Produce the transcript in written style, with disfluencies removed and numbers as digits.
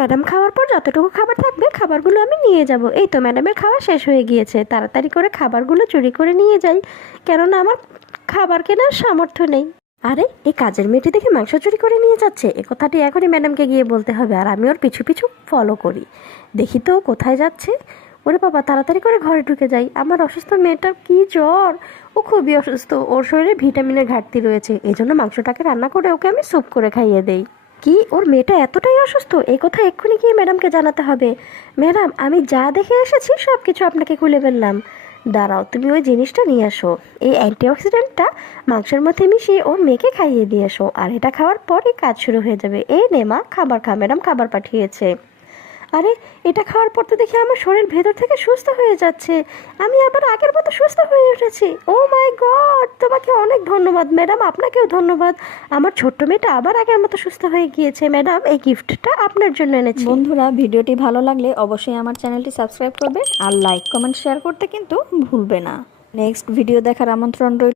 Madam খাওয়ার পর যতটুকু খাবার থাকবে খাবারগুলো আমি নিয়ে যাব। এই তো ম্যাডামের খাওয়া শেষ হয়ে গিয়েছে, তাড়াতাড়ি করে খাবারগুলো চুরি করে নিয়ে যাই, কেননা আমার খাবার কেনার সামর্থ্য নেই। আরে এই কাজের মেয়েটি দেখে মাংস চুরি করে নিয়ে যাচ্ছে, এ কথাটি এখনই ম্যাডামকে গিয়ে বলতে হবে। আর আমি ওর পিছু পিছু ফলো করি, দেখি তো ও কোথায় যাচ্ছে। ওরে বাবা, তাড়াতাড়ি করে ঘরে ঢুকে যাই। আমার অসুস্থ মেয়েটার কি জ্বর, ও খুবই অসুস্থ, ওর শরীরে ভিটামিনের ঘাটতি রয়েছে, এই জন্য মাংসটাকে রান্না করে ওকে আমি স্যুপ করে খাইয়ে দেই। কি, ওর মেয়েটা এতটাই অসুস্থ? এই কথা এক্ষুনি গিয়ে ম্যাডামকে জানাতে হবে। ম্যাডাম, আমি যা দেখে এসেছি সব কিছু আপনাকে খুলে ফেললাম। দাঁড়াও, তুমি ওই জিনিসটা নিয়ে আসো, এই অ্যান্টিঅক্সিডেন্টটা মাংসের মধ্যে মিশিয়ে ওর মেয়েকে খাইয়ে দিয়ে এসো, আর এটা খাওয়ার পরই কাজ শুরু হয়ে যাবে। এই নে মা, খাবার খা, ম্যাডাম খাবার পাঠিয়েছে। আরে, এটা খাওয়ার পর তো দেখি আমার শরীর ভেতর থেকে সুস্থ হয়ে যাচ্ছে, আমি আবার আগের মতো সুস্থ হয়ে উঠেছি। ও মাই গড, তোমাকে অনেক ধন্যবাদ ম্যাডাম, আপনাকেও ধন্যবাদ। আমার ছোট্ট মেয়েটা আবার আগের মতো সুস্থ হয়ে গিয়েছে। ম্যাডাম, এই গিফটটা আপনার জন্য এনেছি। বন্ধুরা, ভিডিওটি ভালো লাগলে অবশ্যই আমার চ্যানেলটি সাবস্ক্রাইব করবে আর লাইক কমেন্ট শেয়ার করতে কিন্তু ভুলবে না। নেক্সট ভিডিও দেখার আমন্ত্রণ রইল।